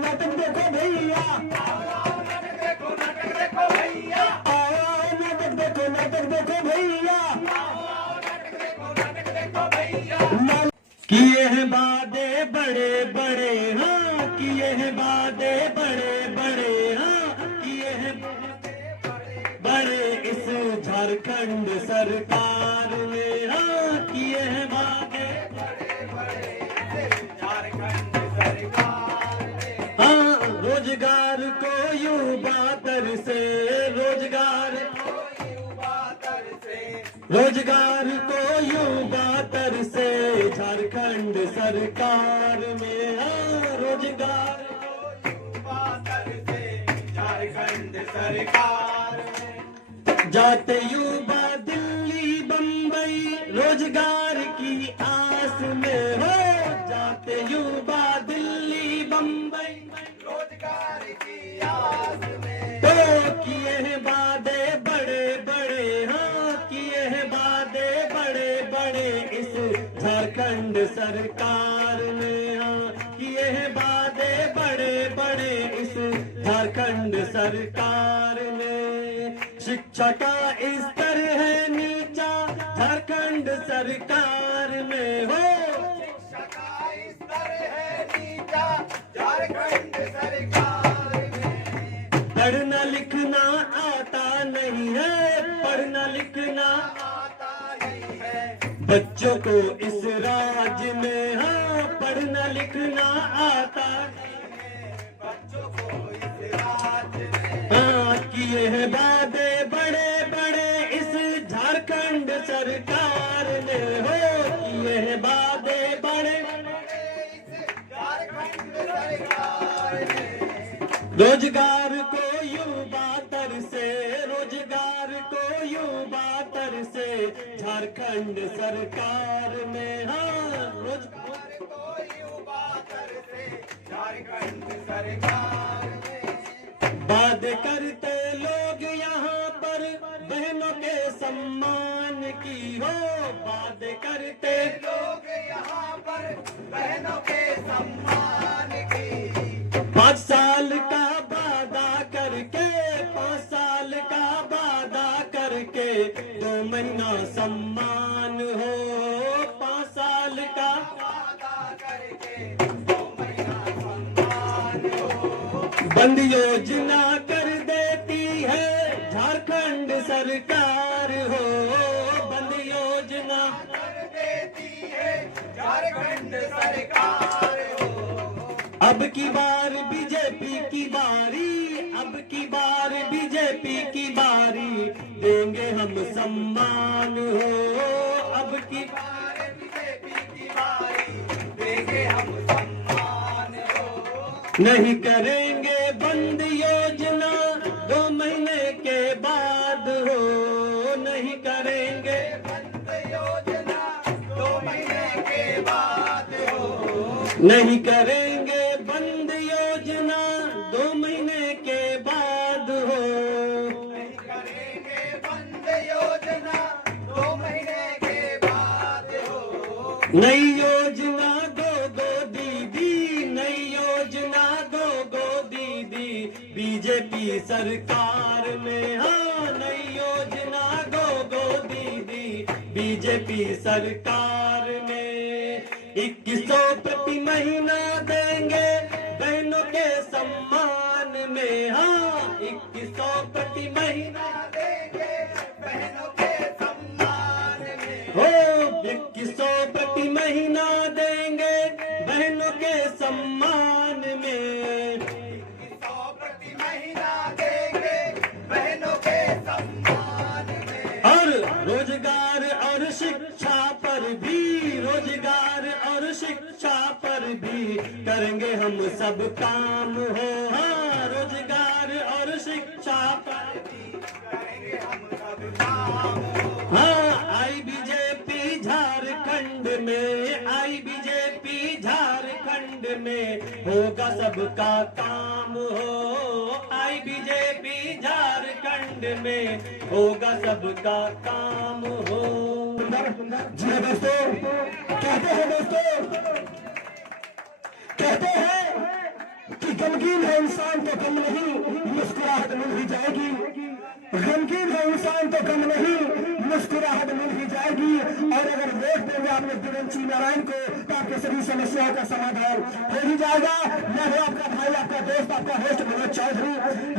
नाटक देखो भैया, नाटक देखो भैया। किए हैं वादे बड़े बड़े, हाँ किए हैं वादे बड़े बड़े, हाँ किए हैं बड़े इस झारखंड सरकार ने, हाँ किए हैं वादे बड़े बड़े झारखंड सरकार ने। हाँ रोजगार को युवा तर से, रोजगार को युवा तर से झारखंड सरकार में, हाँ रोजगार को युवा तर से झारखंड सरकार में। जाते युवा दिल्ली बम्बई रोजगार की आस में, हो जाते युवा दिल्ली बम्बई रोजगार की आस में। तो किए हैं वादे बड़े बड़े, हाँ किए हैं वादे बड़े बड़े इस झारखंड सरकार ने, हाँ किए हैं वादे बड़े बड़े इस झारखंड सरकार ने। शिक्षा का स्तर है नीचा झारखंड सरकार में, हो शिक्षा का स्तर है नीचा झारखंड सरकार में। पढ़ना लिखना आता नहीं है, पढ़ना लिखना आता नहीं है बच्चों को इस राज्य में, हाँ पढ़ना लिखना आता नहीं है बच्चों को इस राज्य में। हाँ किए हैं वादे बड़े बड़े इस झारखंड सरकार ने, हो किए हैं वादे बड़े इस झारखंड सरकार ने। रोजगार को युवा तर से, रोजगार को युवा तर से झारखंड सरकार में, हाँ रोजगार को युवा तर से झारखंड सरकार में। वादे करते लोग यहाँ पर बहनों के सम्मान की, हो वादे करते लोग यहाँ पर बहनों के सम्मान की। 5 साल का वादा करके, 5 साल का वादा करके 2 महीना सम्मान हो, 5 साल का वादा करके 2 महीना सम्मान हो। बंद योजना कर देती है झारखंड सरकार, हो बंद योजना कर देती है झारखंड सरकार हो। अब की बार बीजेपी की बारी, अब की बार बीजेपी की बारी देंगे हम सम्मान हो, अब की बार बीजेपी की बारी देंगे हम सम्मान हो। नहीं करेंगे बंद योजना 2 महीने के बाद, हो नहीं करेंगे बंद योजना 2 महीने के बाद, हो नहीं करेंगे बंद योजना 2 महीने के बाद, हो नहीं करेंगे बंद योजना 2 महीने के बाद, हो। नई योजना गो गो दीदी, नई योजना गो गो दीदी बीजेपी सरकार में, हाँ नई योजना गो गो दीदी बीजेपी सरकार में। 2100 प्रति महीना देंगे बहनों के सम्मान में, हाँ 2100 प्रति महीना देंगे बहनों के सम्मान में, हो 2100 प्रति महीना देंगे बहनों के सम्मान में। 2100 प्रति महीना देंगे बहनों के सम्मान में। और रोजगार और शिक्षा पर भी, रोजगार और शिक्षा पर भी करेंगे हम सब काम, हो हाँ रोजगार और शिक्षा पर भी करेंगे हम सब काम, हो। हाँ आई बीजेपी झारखंड में, आई बीजेपी झारखंड में होगा सबका काम, हो आई बीजेपी झारखंड में होगा सबका काम, हो। जी दोस्तों, कहते हैं दोस्तों गमगीन है इंसान तो कम नहीं, मुस्कुराहट मिल ही जाएगी। गमगीन है इंसान तो कम नहीं, मुस्कुराहट मिल ही जाएगी। और अगर वोट देंगे आपने दिगंची नारायण को तो आपके सभी समस्याओं का समाधान हो ही जाएगा। मैं हूँ आपका भाई, आपका दोस्त, आपका होस्ट मनोज चौधरी।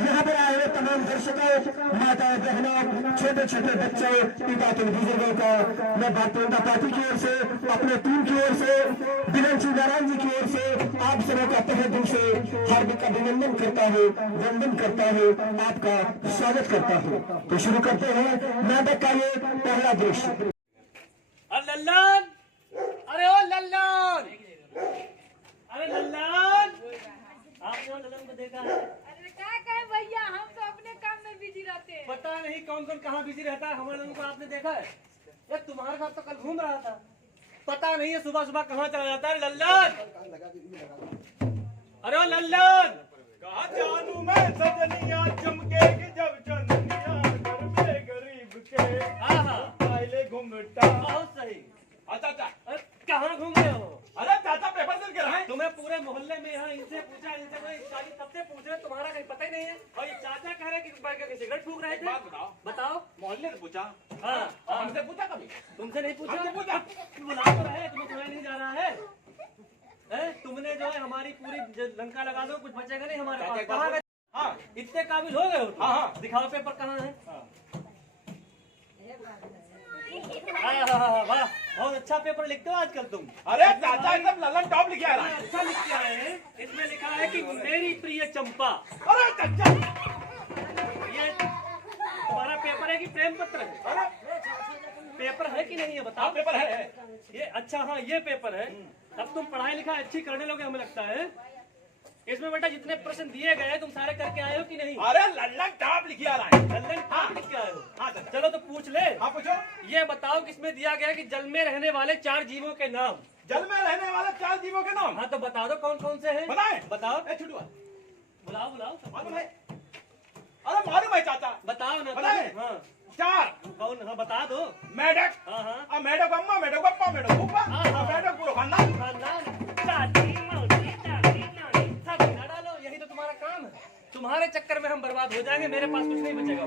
यहाँ पर आए हुए तमाम दर्शकों, माताएं, बहनों, छोटे छोटे बच्चों, पिता के बुजुर्गों का मैं भारतीय जनता पार्टी की ओर से, अपने टीम की ओर से, दिगंची नारायण जी की ओर से आप सबों का तहे दिल से हार्दिक अभिनंदन करता हूँ, वंदन करता हूँ, आपका स्वागत करता हूँ। तो शुरू करते हैं नाटक का ये पहला दृश्य। लल्लन, अरे ओ लल्लन, अरे लल्लन, आपने लल्लन को देखा है? अरे क्या कहे भैया, हम तो अपने काम में बिजी रहते हैं। पता नहीं कौन कौन कहाँ बिजी रहता है। हमारे लोगों को आपने देखा है? ये तुम्हारे साथ तो कल घूम रहा था, पता नहीं है सुबह सुबह कहाँ चला जाता है। लल्लन, अरे ओ लल्लन, कहा जानू मैं सजनिया चमके कि जब चंदनिया घर में गरीब के पहले घूमता। बहुत सही। अच्छा अच्छा, अरे कहाँ घूम रहे हो? अरे चाचा पेपर चल के रहे। तुम्हें पूरे मोहल्ले में यहाँ इनसे पूछा, इनसे मैं सारी सबसे पूछ रहे, तुम्हारा कहीं पता ही नहीं है। और ये चाचा कह रहे कि सिगरेट फूक रहे थे। बात बताओ, बताओ। मोहल्ले से पूछा? हाँ, और हमसे पूछा कभी? तुमसे नहीं पूछा? हमसे पूछा? बुला तो रहे, तुम्हें सुनाई नहीं जा रहा है? तुमने जो है हमारी पूरी लंका लगा दो, कुछ बचेगा नहीं हमारे पास। कहाँ गए? हाँ, इतने काबिल हो गए हो तुम? हाँ, हाँ। दिखाओ पेपर कहाँ है। हाँ। वाह, बहुत अच्छा पेपर लिखते हो आजकल तुम। अरे चाचा एकदम लल्लन टॉप लिखे आ रहा है। अच्छा लिख के आए हैं। इसमें लिखा है कि मेरी प्रिय चंपा। अरे चाचा, ये तुम्हारा पेपर है कि प्रेम पत्र है? अरे पेपर है कि नहीं है बताओ। हाँ, पेपर है। ये अच्छा, हाँ ये पेपर है। अब तुम पढ़ाई लिखाई अच्छी करने लोगे हमें लगता है। इसमें बेटा जितने प्रश्न दिए गए तुम सारे करके आए हो कि नहीं? अरे लल्लन टॉप लिखे आ रहा है। लल्लन कहाँ लिख के आए हो? हाँ चाचा, चलो तो पूछ ले। हाँ पूछो। ये बताओ कि इसमें दिया गया कि जल में रहने वाले 4 जीवों के नाम। जल में रहने वाले 4 जीवों के नाम हाँ तो बता दो कौन कौन से हैं। बताए? बताओ। ए छुटुआ, बुलाओ बुलाओ। मालूम है? अरे मालूम है चाचा। बताओ ना। बताए? हाँ 4 कौन? हाँ बता दो। मेढक, हाँ हाँ। मेढक अम्मा, मेढक पप्पा, मेढक फूफा, हाँ, हाँ। मेढक पूरा खानदान। चाची, मौसी, दादी, नानी, सब गिना डालो। यही तो तुम्हारा काम है। तुम्हारे चक्कर में हम बर्बाद हो जाएंगे, मेरे पास कुछ नहीं बचेगा।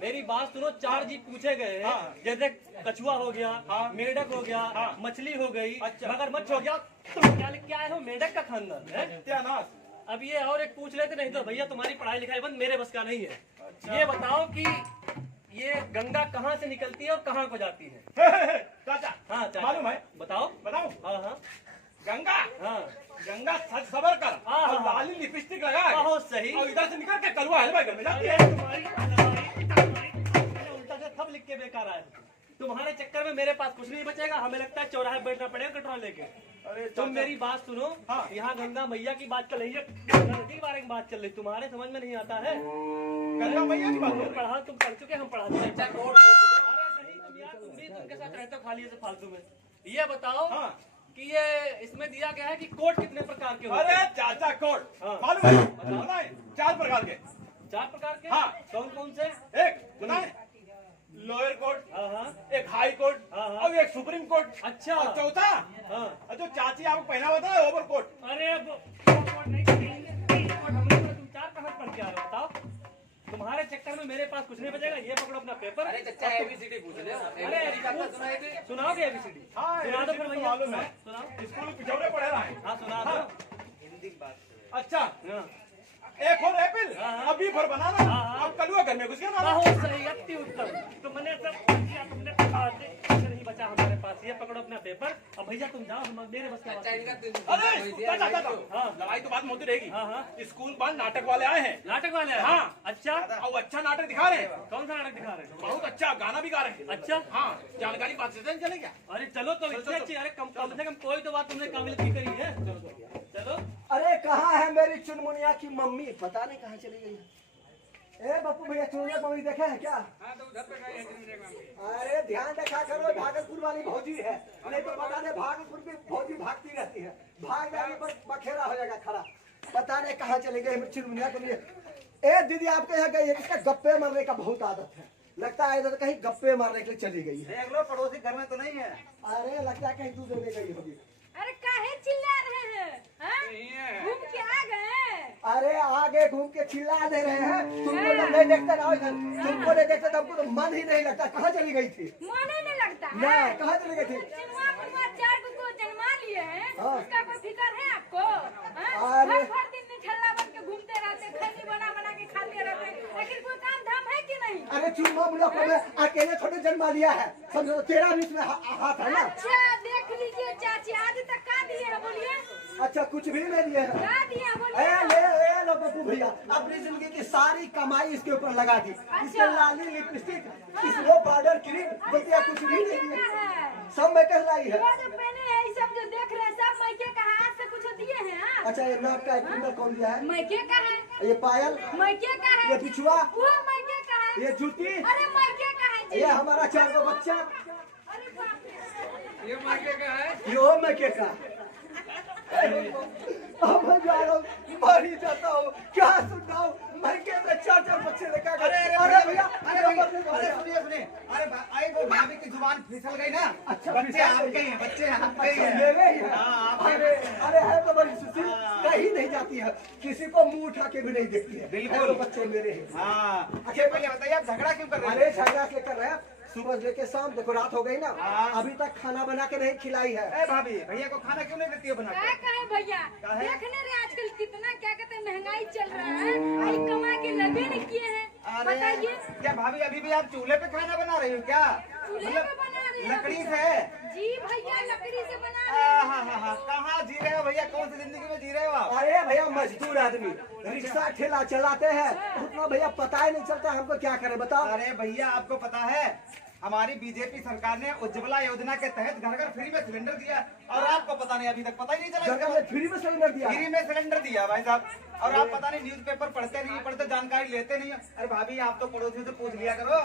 मेरी बात सुनो, 4 जीव पूछे गए हैं। हाँ। जैसे कछुआ हो गया, हाँ। मेढक हो गया, हाँ। मछली हो गई, अच्छा। मगरमच्छ हो गया। तुम क्या लिख के आए हो? मेढक का खानदान है। सत्यानाश। अब ये और एक पूछ लेते, नहीं तो भैया तुम्हारी पढ़ाई लिखाई बंद, मेरे बस का नहीं है। ये बताओ कि ये गंगा कहाँ से निकलती है और कहाँ को जाती है? चाचा, हाँ चाचा। मालूम है? बताओ। बताऊं? हाँ हाँ गंगा, हाँ। गंगा सज सबर कर हाँ, और हाँ। लाली लिपस्टिक लगाए बहुत सही। और इधर से निकल के कलवा हलवा घर में जाती अरे है। तुम्हारी उल्टा से सब लिख के बेकार आए। तुम्हारे चक्कर में मेरे पास कुछ नहीं बचेगा। हमें लगता है चौराहे बैठना पड़ेगा कटोरा लेके। अरे तुम मेरी बात सुनो। हाँ। यहाँ गंगा मैया की बात चल रही है, गंगा नदी के बारे में बात चल रही, तुम्हारे समझ में नहीं आता है। गंगा मैया की बात तुम कर रहे हैं। तुम पढ़ चुके, हम पढ़ाते हैं। अरे नहीं, तुम यार तुम भी उनके साथ रहते हो खाली ऐसे फालतू में। ये बताओ हाँ। कि ये इसमें दिया गया है कि कोट कितने प्रकार के होते अरे हैं? चाचा कोट हाँ। मालूम है? बताए? 4 प्रकार के। 4 प्रकार के? हाँ। कौन कौन से? एक बताए लोअर कोर्ट, हाँ हाँ एक हाई कोर्ट हाँ, हाँ। और एक सुप्रीम कोर्ट। अच्छा। और चौथा हाँ। जो चाची आपको पहना हुआ था ओवर कोट। अरे वो कोट नहीं, तीन कोट हम लोग, तुम 4 कहाँ पढ़ के आ रहे हो बताओ। तुम्हारे चक्कर में मेरे पास कुछ नहीं बचेगा। ये पकड़ो अपना पेपर। अरे चचा ABCD पूछ ले। अरे सुनाओगे ABCD? हाँ, सुना दो फिर ABCD भैया। मालूम है। सुनाओ। स्कूल पिछौड़े पढ़े रहे हैं। हाँ सुना हाँ। दो। हिंदी की बात। अच्छा, हाँ। A फॉर एप्पल, हाँ, हाँ। B फॉर बनाना। हाँ, हाँ। अब कलुआ घर में घुस गया ना। बहुत सही, अति उत्तम। तुमने सब किया, तुमने कुछ नहीं बचा हमारे पास। ये पकड़ो अपना पेपर। अब भैया तुम जाओ, मेरे बस का बात अच्छा नहीं। इनका अरे चाचा, हाँ। लड़ाई तो बात होती रहेगी। हाँ, हाँ। स्कूल बाद नाटक वाले आए हैं। नाटक वाले हैं? हाँ। अच्छा, और अच्छा नाटक दिखा रहे हैं। कौन सा नाटक दिखा रहे हैं? बहुत अच्छा गाना भी गा रहे हैं। अच्छा। हाँ, जानकारी बात से चले क्या? अरे चलो तो इतनी अच्छी। अरे कम से कम कोई तो बात तुमने काबिल की करी है। चलो। अरे कहाँ है मेरी चुनमुनिया की मम्मी? पता नहीं कहाँ चली गई है। ए बप्पू भैया, चुनमुनिया मम्मी देखे हैं क्या? हाँ तो उधर पे गए हैं। अरे ध्यान रखा करो, भागलपुर वाली भौजी है। नहीं तो पता नहीं भागलपुर की भौजी भागती रहती है, भाग जाने पर बखेरा हो जाएगा खड़ा। पता नहीं कहाँ चले गए चुनमुनिया के लिए। ए दीदी आपके यहाँ गई है? इसका गप्पे मारने का बहुत आदत है। लगता है इधर कहीं गप्पे मारने के लिए चली गई है। देख लो पड़ोसी घर में तो नहीं है। अरे लगता है कहीं दूध देने गई होगी। अरे काहे चिल्ला रहे हैं? हाँ? नहीं है। घूम के आ गए? घूम के चिल्ला दे रहे हैं। तुमको जब नहीं देखते ना इधर, तुमको नहीं देखते तो हमको तो मन ही नहीं लगता। कहाँ चली गई थी? मन ही नहीं लगता ना, है। कहाँ चली गई थी? जन्मा बुनवा 4 को जन्मा लिए हैं, हाँ। उसका कोई फिक्र है आपको? हाँ? अरे। हर दिन निठल्ला बन के घूमते रहते, खैनी बना बना के खाते रहते, लेकिन कोई काम धाम है कि नहीं? अरे चुम्मा बुला को मैं अकेले थोड़े जन्मा लिया है, समझो। तेरा भी इसमें हाथ है ना। अच्छा देख लीजिए चाची, आज तक का दिए हैं बोलिए? अच्छा कुछ भी नहीं दिए है। का दिए हैं ए बोलिए? ले लो बब्बू भैया, अपनी जिंदगी की सारी कमाई इसके ऊपर लगा दी। इसके लाली लिपस्टिक, स्नो पाउडर, क्रीम, बतिया कुछ भी नहीं क्या दिया। है? सब मैं कह लाई है। ये जो पहने हैं, ये सब जो देख रहे हैं, सब मैके का है, आज से कुछ दिए हैं? हाँ? अच्छा ये नाक का कुंडल कौन दिया है? मैके का है, ये पायल, मैके का है, ये बिछुआ, वो मैके का है, ये जूती, अरे मैके का है जी। ये हमारा 4 गो बच्चा, अरे बाप रे। ये मायके का है। यो मैं के का। अब मैं जा रहा हूँ, मरी जाता हूँ, क्या सुनाऊँ? मैं के में 4 बच्चे लेकर गए। अरे भैया, अरे सुनिए सुनिए, अरे वो भाभी की जुबान फिसल गई ना। अच्छा, बच्चे फिसल गई। आपके ही हैं, बच्चे आपके ही अच्छा, हैं। मेरे ही है। हाँ, आपके अरे अरे है तो बड़ी सुशील, कहीं नहीं जाती है, किसी को मुंह उठा के भी नहीं देखती है। बिल्कुल। है तो बच्चे मेरे ही। हाँ, अच्छा पहले बताइए आप झगड़ा क्यों कर रहे अरे हैं? झगड़ा से कर रहे हैं, सुबह लेके शाम, देखो रात हो गई ना, हाँ। अभी तक खाना बना के नहीं खिलाई है। ए भाभी, भैया को खाना क्यों नहीं देती है बना क्या के? कहे भैया, काहे? देखने रहे आजकल कितना क्या कहते हैं महंगाई चल रहा है, आई कमा के लगे नहीं किए हैं, अरे बताइए। क्या भाभी अभी भी आप चूल्हे पे खाना बना रही हो क्या? चूल्हे पे बना रही है लकड़ी अभी। से? जी भैया लकड़ी से बना रहे हैं। हाँ, कहाँ जी रहे हो भैया? कौन सी जिंदगी में जी रहे हो आप? अरे भैया मजदूर आदमी, रिक्शा ठेला चलाते हैं, उतना भैया पता ही नहीं चलता हमको क्या करे बताओ। अरे भैया आपको पता है हमारी बीजेपी सरकार ने उज्ज्वला योजना के तहत घर घर फ्री में सिलेंडर दिया और आपको पता नहीं, अभी तक पता ही नहीं चला इसका जगह में फ्री में सिलेंडर दिया। फ्री में सिलेंडर दिया भाई साहब। और आप पता नहीं न्यूज़पेपर पढ़ते नहीं पढ़ते, जानकारी लेते नहीं। अरे भाभी आप तो पड़ोसियों से पूछ लिया करो,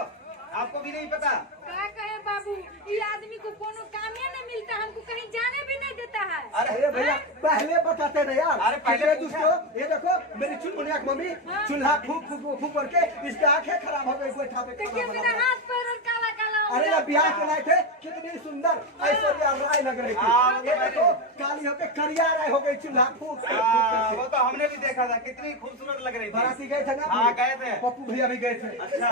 आपको भी नहीं पता। क्या कहे बाबू, ये आदमी को कोनो काम ही नहीं मिलता, हमको कहीं जाने भी नहीं देता है। अरे भैया पहले बताते थे यार। अरे पहले कितने पूछा। दोस्तों, ये देखो मेरी चुनमुनिया की मम्मी चूल्हा फूक फूक फूक करके इसकी आंखें खराब हो गई बैठा पे देखिए खाना मेरा बना। हाथ पैर और काला काला हो अरे गया। जब ब्याह के लाए थे कितनी सुंदर ऐश्वर्या राय लग रही हाँ, थी, ये देखो काली होके करिया राय हो गई चूल्हा फूक फूक वो करके। तो हमने भी देखा था, कितनी खूबसूरत लग रही थी। बाराती गए थे ना? हाँ, गए थे। पप्पू भैया भी गए थे। अच्छा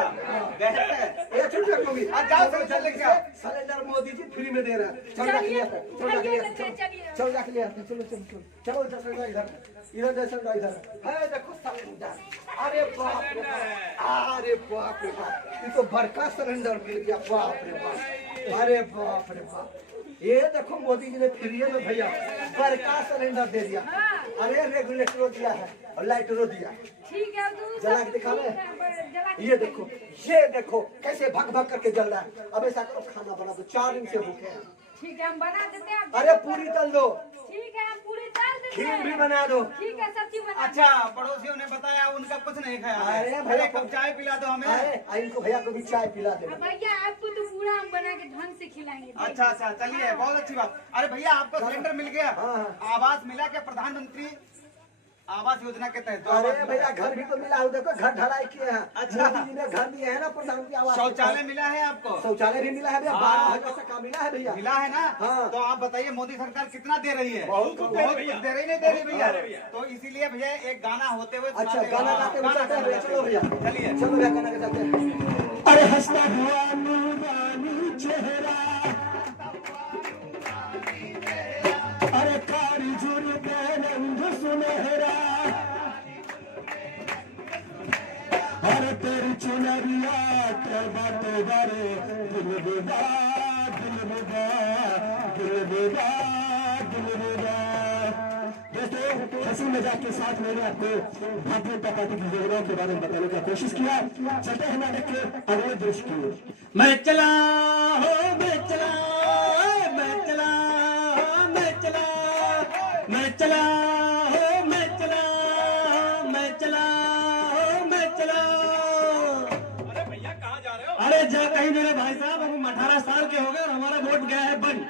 गए थे। ये चुप रख लोगी। हाँ, जाओ, चलो, चल लेके आओ। सिलेंडर मोदी जी फ्री में दे रहे हैं। चलो जाके ले आते हैं, चलो जाके ले आते हैं, चलिए। चलो जाके ले आते हैं, चलो चलो चलो चलो सिलेंडर इधर सिलेंडर इधर है, देखो सिलेंडर। अरे बाप रे बाप, अरे बाप रे बाप, ये तो बड़का सिलेंडर मिल गया। बाप रे बाप, अरे बाप रे बाप, ये देखो मोदी जी ने फ्री में भैया बड़का सिलेंडर दे दिया। अरे रेगुलेटरो दिया है और लाइटरो दिया। ठीक है तो जला के दिखा ठीक है, जला के ये देखो कैसे भग भग करके जल रहा है। अब ऐसा करो खाना बना दो, 4 दिन से भूखे हैं। ठीक है हम बना देते हैं। अरे पूरी तल दो, ठीक है हम पूरी डाल देते खीर हैं। भी बना दो। ठीक है सब्जी बना अच्छा पड़ोसियों ने बताया उनका कुछ नहीं खाया। अरे भैया, एक कप चाय पिला दो हमें। अरे इनको भैया को भी चाय पिला दे। भैया आपको तो पूरा हम बना के ढंग से खिलाएंगे। अच्छा चलिए, बहुत अच्छी बात। अरे भैया आपको सिलेंडर मिल गया, हाँ। आवास मिला क्या प्रधानमंत्री आवास योजना के तहत? जो अरे आवास भैया मिला। घर भी तो मिला है, देखो घर ढलाई किए हैं। अच्छा। मोदी जी ने घर दिए है ना प्रधानमंत्री आवास। शौचालय मिला है आपको? शौचालय भी मिला है भैया, हाँ। 12,000 का मिला है भैया। मिला है ना? हाँ। तो आप बताइए मोदी सरकार कितना दे रही है? बहुत कुछ दे रही है। कुछ दे रही नहीं दे रही भैया? तो इसीलिए भैया एक गाना होते हुए अच्छा सुना गाना देगा। गाते हुए चलते हैं भैया, चलो भैया चलिए। चलो भैया गाना के चलते हैं। अरे हंसता हुआ नूरानी चेहरा, अरे कारी जुरी बेरंग सुनहरा, अरे तेरी चुनरिया के बातें बारे दिल विदा दिल विदा दिल विदा दिल विदा। दोस्तों हंसी मजाक के साथ मैंने आपको भारतीय जनता पार्टी की योजनाओं के बारे में बताने का कोशिश किया। चलते हैं नाटक के अगले दृश्य की ओर। मैं चला हो मैं चला मैं चला मैं चला मैं चला हो मैं चला मैं चला हो मैं चला। अरे भैया कहाँ जा रहे हो? अरे जा कहीं मेरे भाई साहब, हम 18 साल के हो गए और हमारा वोट गया है बंद।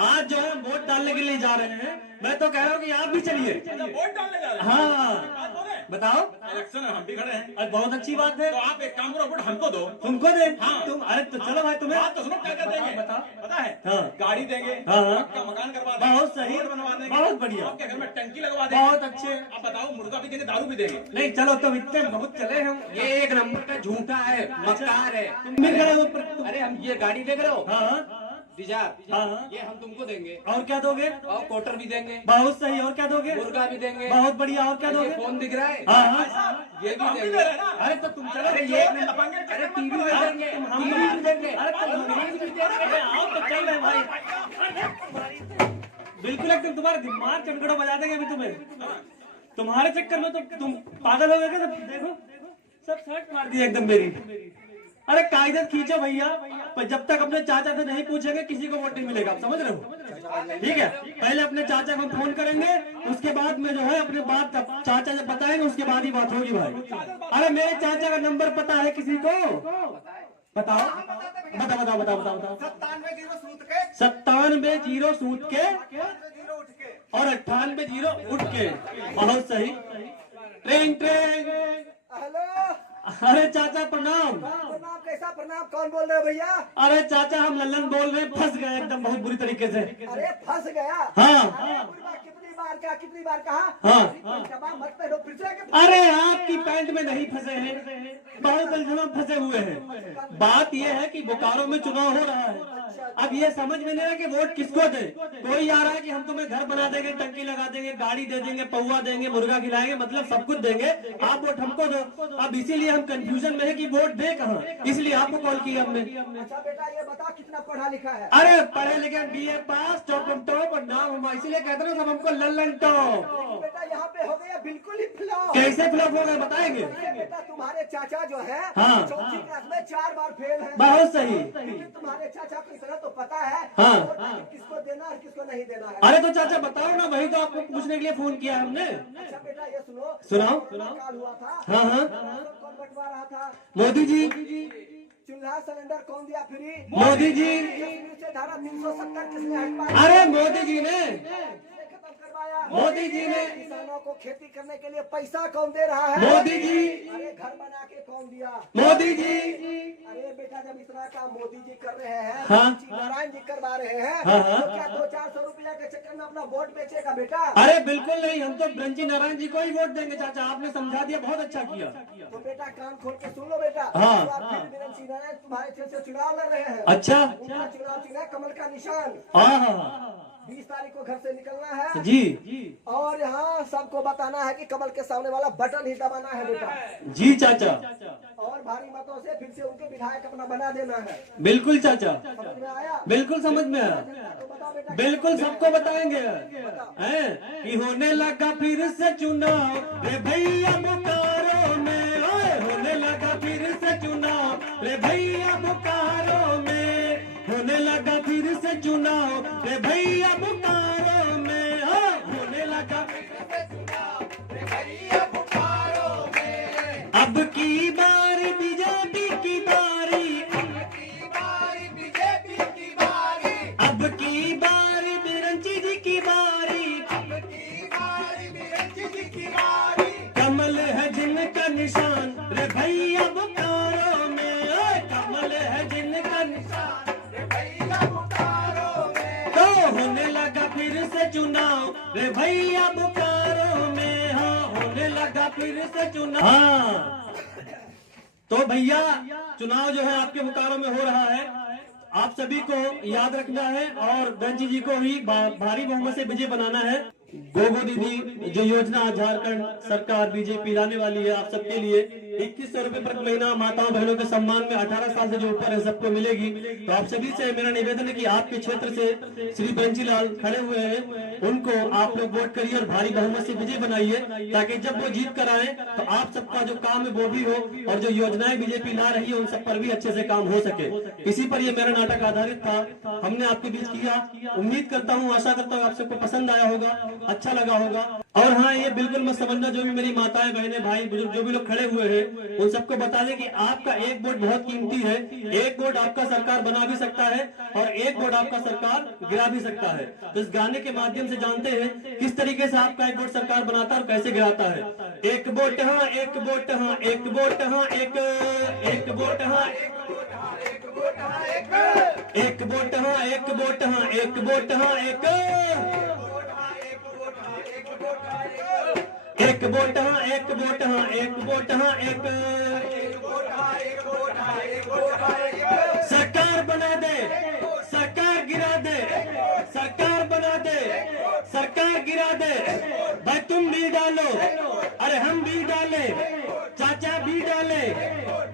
आज जो हम वोट डालने के लिए जा रहे हैं, मैं तो कह रहा हूँ कि आप भी चलिए। वोट डालने जा रहे हो? हाँ बात बोले? बताओ। इलेक्शन है, हम भी खड़े हैं। अरे बहुत अच्छी बात है। तो आप एक काम करो, वोट हमको दो। तुमको दे? हाँ। तुम अरे तो चलो भाई तुम्हें बात तो सुनो, क्या क्या देंगे बताओ। पता है? हाँ। गाड़ी देंगे, हाँ, हाँ। पक्का मकान करवा देंगे, बहुत सही, रोड बनवा देंगे, बहुत बढ़िया। आपके घर में टंकी लगवा देंगे। बहुत अच्छे। आप बताओ, मुर्गा भी देंगे, दारू भी देंगे। नहीं चलो तुम इतने बहुत चले हम। ये एक नंबर का झूठा है, मक्कार है। तुम भी खड़े हो पर अरे हम ये गाड़ी देख रहे हो, हाँ डिजायर, हाँ। ये हम तुमको देंगे और क्या दोगे? और कोटर भी देंगे, बहुत सही। और क्या दोगे? मुर्गा भी देंगे, बहुत बढ़िया। और क्या ये दोगे? फोन दिख रहा है, हाँ हाँ। ये भी हम भी देंगे। दे रहे हैं ना। अरे तो तुम चलो। अरे ये अरे टीवी भी देंगे, हम टीवी भी देंगे, अरे तुम फ्रिज भी देंगे। अरे आओ तो चल रहे भाई। बिल्कुल एकदम तुम्हारा दिमाग चनगड़ो बजा देंगे अभी तुम्हें। तुम्हारे चक्कर में तो तुम पागल हो गए क्या? देखो सब शर्ट मार दिया एकदम मेरी। अरे कायदत खींचो भैया, पर जब तक अपने चाचा से नहीं पूछेंगे किसी को वोट नहीं मिलेगा। आप समझ रहे हो? ठीक है, पहले अपने चाचा को फोन करेंगे, उसके बाद में जो है अपने बात चाचा जब बताएंगे उसके बाद ही बात होगी भाई। अरे मेरे चाचा का नंबर पता है किसी को? बताओ बताओ बताओ बताओ बताओ बताओ। 97 जीरो सूत के 97 जीरो सूत के जीरो उठ के। और 98 जीरो उठ के। बहुत सही। Train train. हेलो, अरे चाचा प्रणाम। प्रणाम। कैसा प्रणाम? कौन बोल रहे हो भैया? अरे चाचा हम लल्लन बोल रहे हैं, फंस गए एकदम बहुत बुरी तरीके से। अरे फंस गया? हाँ। अरे बुढ़वा, कितनी बार कहा? हाँ। पैंटवा मत पहनो, फिर से के अरे आपकी पैंट में नहीं फंसे हैं, बहुत उलझनों में फंसे हुए हैं। बात यह है कि बोकारो में चुनाव हो रहा है। अब ये समझ में नहीं रहा कि वोट किसको दे। कोई आ रहा है कि हम तुम्हें घर बना देंगे, टंकी लगा देंगे, गाड़ी दे देंगे, पौवा देंगे, मुर्गा खिलाएंगे, मतलब सब कुछ देंगे, आप वोट हमको दो। अब इसीलिए हम कंफ्यूजन में है कि वोट दे कहाँ, इसलिए आपको कॉल किया हमने। अच्छा बेटा, ये बताओ कितना पढ़ा लिखा है? अरे पढ़े लिखे BA पास, टॉप और नाम हमारा, इसीलिए कहते हैं सब हमको लल्लन टॉप। बेटा यहाँ पे हो गया बिल्कुल ही फ्लॉप। कैसे फ्लॉप हो गए बताएंगे? अरे बेटा, तुम्हारे चाचा जो है हाँ। चौथी क्लास में 4 बार फेल है। बहुत सही। लेकिन तुम्हारे चाचा को इतना तो पता है हाँ। वोट आखिर किसको देना और किसको नहीं देना है। अरे तो चाचा बताओ ना, वही तो आपको पूछने के लिए फोन किया है हमने। अच्छा बेटा, ये सुनो। सुनाओ। काल हुआ था। हाँ हाँ। कौन बंटवा रहा था? मोदी जी। चूल्हा सिलेंडर कौन दिया फ्री? मोदी जी। नीचे धारा 370 किसने हटवाई? अरे मोदी जी ने। खत्म करवाया। मोदी जी ने। किसानों को खेती करने के लिए पैसा कौन दे रहा है? मोदी जी। अरे घर बना के कौन दिया? मोदी जी। अरे बेटा, जब इतना काम मोदी जी कर रहे हैं, हाँ। नारायण जी करवा रहे हैं, हाँ, हाँ। तो क्या 200-400 रुपया के चक्कर में अपना वोट बेचेगा बेटा? अरे बिल्कुल नहीं, हम तो ब्रंची नारायण जी को ही वोट देंगे चाचा। आपने समझा दिया, बहुत अच्छा किया। तो बेटा कान खोल के सुन लो बेटा। हाँ। तो आप फिर बीरेन्द्र सिंह नारायण तुम्हारे क्षेत्र से चुनाव लड़ रहे हैं। अच्छा। उनका चुनाव चिन्ह है कमल का निशान। हाँ हाँ 20 तारीख को घर से निकलना है जी और यहाँ सबको बताना है कि कमल के सामने वाला बटन ही दबाना है बेटा। जी चाचा। और भारी मतों से फिर से उनके विधायक अपना बना देना है। बिल्कुल चाचा, समझ में आया? बिल्कुल समझ में आया। तो बताओ बेटा। बिल्कुल सबको बताएंगे हैं कि होने लगा फिर से चुनाव रे भैया बोकारो में। ओए होने लगा फिर से चुनाव रे भैया बोकारो में। होने लगा फिर से चुनाव रे भैया बोकारो में। होने लगा अब की बारी बीजेपी की बारी। अब की बारी बिरंची जी की बारी। कमल है जिनका निशान रे भैया बोकारो में। ओए कमल है जिनका निशान रे भैया बोकारो में। तो होने लगा फिर से चुनाव रे भैया बोकारो में। हाँ होने लगा फिर से चुनाव। हाँ तो भैया चुनाव जो है आपके बोकारो में हो रहा है। आप सभी को याद रखना है और बेंची जी को ही भारी बहुमत से विजय बनाना है। गोगो दीदी जो योजना झारखंड सरकार बीजेपी लाने वाली है आप सबके लिए 2100 रुपए प्रति महीना माताओं बहनों के सम्मान में 18 साल से जो ऊपर है सबको मिलेगी। तो आप सभी से मेरा निवेदन है कि आपके क्षेत्र से श्री बेंची लाल खड़े हुए हैं, उनको आप लोग वोट करिए और भारी बहुमत से विजय बनाइए, ताकि जब वो जीत कर आए तो आप सबका जो काम है वो भी हो और जो योजनाएं बीजेपी ला रही है उन सब पर भी अच्छे से काम हो सके। इसी पर ये मेरा नाटक आधारित था, हमने आपके बीच किया। उम्मीद करता हूँ, आशा करता हूँ आप सबको पसंद आया होगा, अच्छा लगा होगा। और हाँ ये बिल्कुल मत समझना, जो भी मेरी माताएं बहनें भाई बुजुर्ग जो भी लोग खड़े हुए हैं उन सबको बता दें कि आपका एक वोट बहुत कीमती है। एक वोट आपका सरकार बना भी सकता है और एक वोट आपका सरकार गिरा भी सकता है। तो इस गाने के माध्यम से जानते हैं किस तरीके से आपका एक वोट सरकार बनाता है और कैसे गिराता है। एक वोट हाँ एक वोट हाँ एक वोट हाँ एक वोट हाँ एक वोट हाँ एक वोट हाँ एक वोट हाँ एक वोट हाँ एक वोट हाँ एक वोट हाँ एक वोट हाँ एक सरकार बना दे सरकार गिरा दे सरकार बना दे सरकार गिरा दे भाई तुम भी डालो अरे हम भी डाले चाचा भी डाले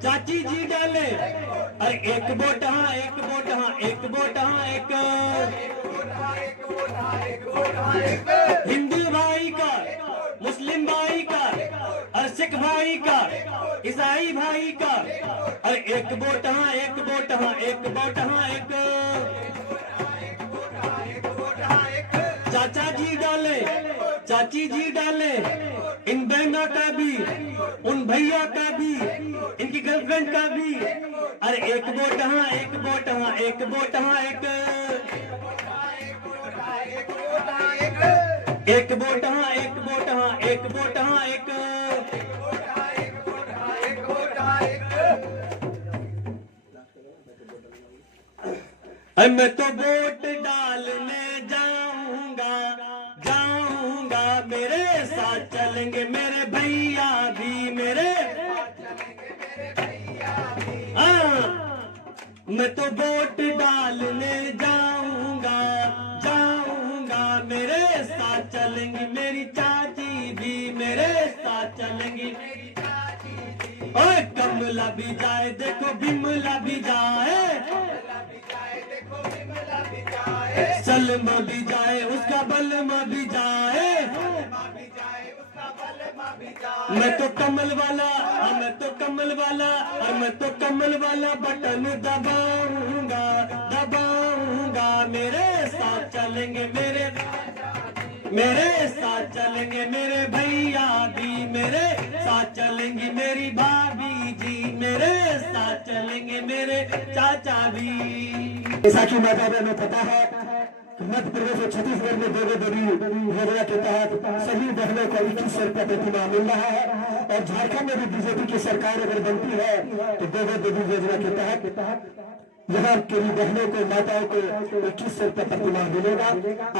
चाची जी डाले अरे एक वोट हाँ एक वोट हाँ एक वोट हाँ एक हिंदू भाई का मुस्लिम भाई का और सिख भाई का ईसाई भाई का अरे एक वोट हाँ एक वोट हाँ एक वोट हाँ एक चाचा जी डाले चाची जी डाले इन बहनों का भी उन भैया का भी इनकी गर्लफ्रेंड का भी अरे एक वोट हाँ एक वोट हाँ एक वोट हाँ एक वोट हाँ एक वोट हाँ एक वोट हाँ एक मैं तो वोट डालने जाऊंगा जाऊंगा मेरे साथ चलेंगे मेरे भैया भी मेरे मैं तो वोट डालने जाऊंगा जाऊंगा मेरे साथ चलेंगी मेरी चाची भी मेरे साथ चलेंगी ओए कमला भी जाए देखो बिमला भी जाए सलमा भी जाए उसका बलमा भी जाए मैं तो कमल वाला मैं तो कमल वाला और मैं तो कमल वाला बटन दबाऊंगा दबाऊंगा मेरे साथ चलेंगे मेरे साथ चलेंगे मेरे भैया भी मेरे साथ चलेंगी मेरी भाभी जी मेरे साथ चलेंगे मेरे चाचा भी। जैसा कि माता में पता है मध्य प्रदेश और छत्तीसगढ़ में देवी देवी योजना के तहत सभी बहनों को 21 रुपया प्रतिमाह मिल रहा है और झारखंड में भी बीजेपी की सरकार अगर बनती है तो देवी देवी योजना के तहत यहाँ के बहनों को माताओं को 21 रुपया प्रतिमाह मिलेगा।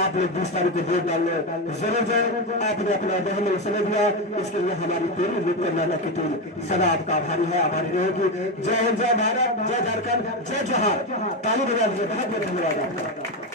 आप लोग 20 तारीख को वोट डालने जरूर जाए। आपने अपना बहन में समझ लिया, इसके लिए हमारी पूरी वोट करना की टीम सदा आपका आभारी है, आभारी रहेगी। जय हिंद, जय भारत, जय झारखंड, जय जोहार। ताली बजा दीजिए। बहुत बहुत धन्यवाद आपका।